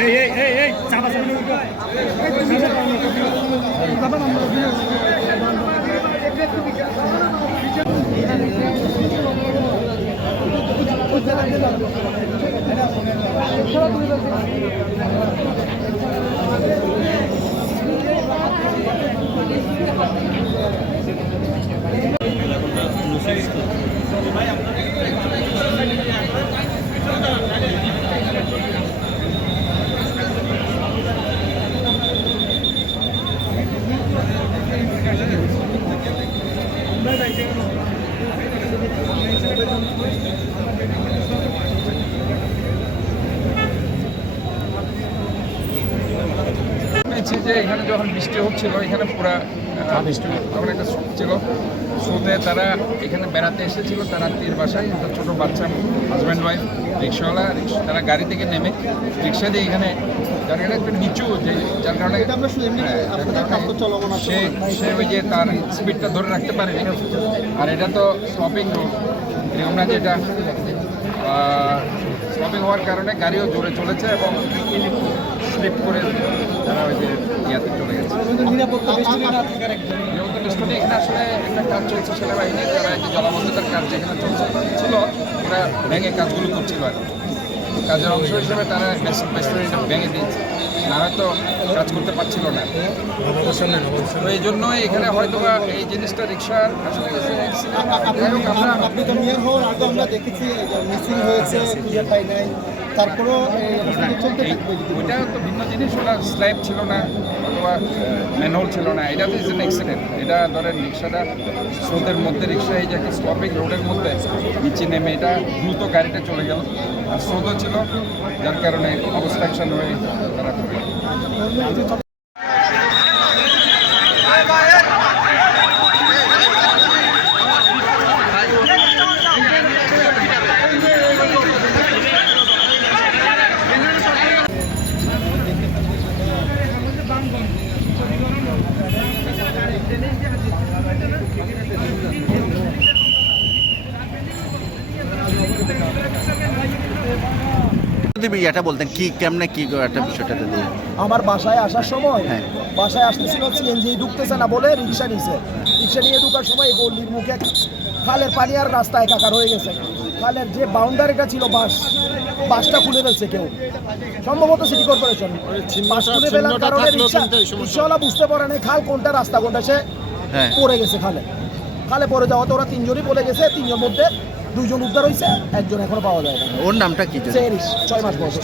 এই এই এই এই চাপা চাপা শুনেছি যে এখানে যখন বৃষ্টি হচ্ছিল এখানে পুরা বৃষ্টি তখন একটা স্রোত ছিল। স্রোতে তারা এখানে বেড়াতে এসেছিল তার আত্মীয়ের বাসায় একটা ছোটো বাচ্চা হাজব্যান্ড ওয়াইফ রিক্সাওয়ালা রিক্সা- তারা গাড়ি থেকে নেমে রিক্সা দিয়ে এখানে যার কারণে একটু নিচু যে যার কারণে হ্যাঁ, যার সে সে ওই যে তার স্পিডটা ধরে রাখতে পারেনি আর এটা তো স্টপিং রোড এরকম না স্টপিং হওয়ার কারণে গাড়িও জোরে চলেছে এবং স্লিপ করে তারা ওই যে ইয়াতে চলে গেছে। এখানে আসলে একটা কাজ চলছে সেনাবাহিনী তারা যে জলাবদ্ধতার কাজ যেখানে চলছে ছিল ওরা ভেঙে কাজগুলো করছিল আর। কাজের অংশ হিসেবে তারা রেস্টুরেন্টটা ভেঙে দিয়েছে। না হয়তো কাজ করতে পারছিল না। তো এই জন্য এখানে হয়তো বা এই জিনিসটা রিক্সার আসলে আমরা আপনি তো মেয়র হওয়ার আগে আমরা দেখেছি মিসিং হয়েছে খুঁজে পাই নাই। তারপরেও ওইটা তো ভিন্ন জিনিস ওটা স্ল্যাব ছিল না। অথবা ম্যানহোল ছিল না এটা তো ইজ এন অ্যাক্সিডেন্ট এটা ধরেন রিক্সাটা স্রোতের মধ্যে, রিক্সা এই যে একটা স্টপিং রোডের মধ্যে নিচে নেমে এটা দ্রুত গাড়িটা চলে গেল। আর স্রোতও ছিল, যার কারণে অবস্ট্রাকশন হয়ে তারা এটা বলতেন কি কেমনে কি একটা বিষয়টাতে দিয়ে আমার বাসায় আসার সময় হ্যাঁ। বাসায় আসতেছিল সিএনজি ঢুকতেছে না বলে রিক্সা নিছে রিক্সা নিয়ে ঢুকার সময় গল্লির মুখে খালের পানি আর রাস্তা একাকার হয়ে গেছে। খালের যে বাউন্ডারিটা ছিল বাস বাসটা খুলে ফেলছে কেউ। সম্ভবত সিটি কর্পোরেশন বাস খুলে ফেলার কারণে রিক্সা রিক্সাওয়ালা বুঝতে পারে না খাল কোনটা রাস্তা কোনটা সে হ্যাঁ। পড়ে গেছে খালে। খালে পড়ে যাওয়াতে ওরা তিনজনই পড়ে গেছে তিনজন মধ্যে দুইজন উদ্ধার হয়েছে একজন এখনও পাওয়া যায় না। ওর নামটা কি ছয় মাস বয়স।